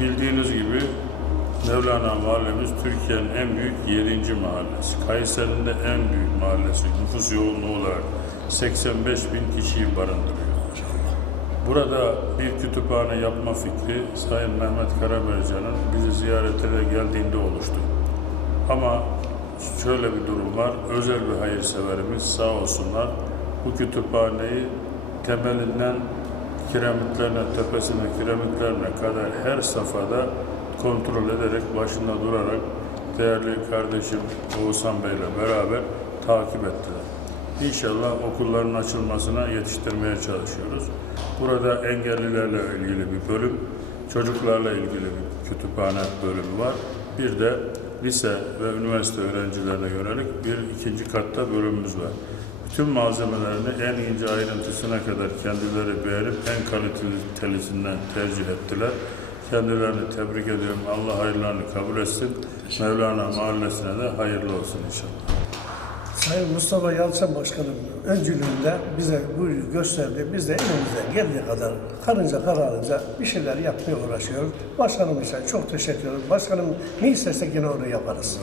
Bildiğiniz gibi Mevlana mahallemiz Türkiye'nin en büyük 7. mahallesi. Kayseri'nin de en büyük mahallesi. Nüfus yoğunluğu olarak 85 bin kişiyi barındırıyor. Burada bir kütüphane yapma fikri Sayın Mehmet Karamercan'ın bizi ziyaretine geldiğinde oluştu. Ama şöyle bir durum var. Özel bir hayırseverimiz sağ olsunlar bu kütüphaneyi temelinden kiremitlerine, tepesine, kiremitlerine kadar her safhada kontrol ederek, başında durarak değerli kardeşim Oğuzhan Bey'le beraber takip ettiler. İnşallah okulların açılmasına yetiştirmeye çalışıyoruz. Burada engellilerle ilgili bir bölüm, çocuklarla ilgili bir kütüphane bölümü var. Bir de lise ve üniversite öğrencilerine yönelik bir ikinci katta bölümümüz var. Bütün malzemelerini en ince ayrıntısına kadar kendileri beğenip en kalitelisinden tercih ettiler. Kendilerini tebrik ediyorum. Allah hayırlarını kabul etsin. Mevlana Mahallesi'ne de hayırlı olsun inşallah. Sayın Mustafa Yalçın Başkanım öncülüğünde bize bu gösterdi. Biz de elimizden geldiği kadar karınca kararınca bir şeyler yapmaya uğraşıyoruz. Başkanım için çok teşekkür ederim. Başkanım ne istersek yine onu yaparız.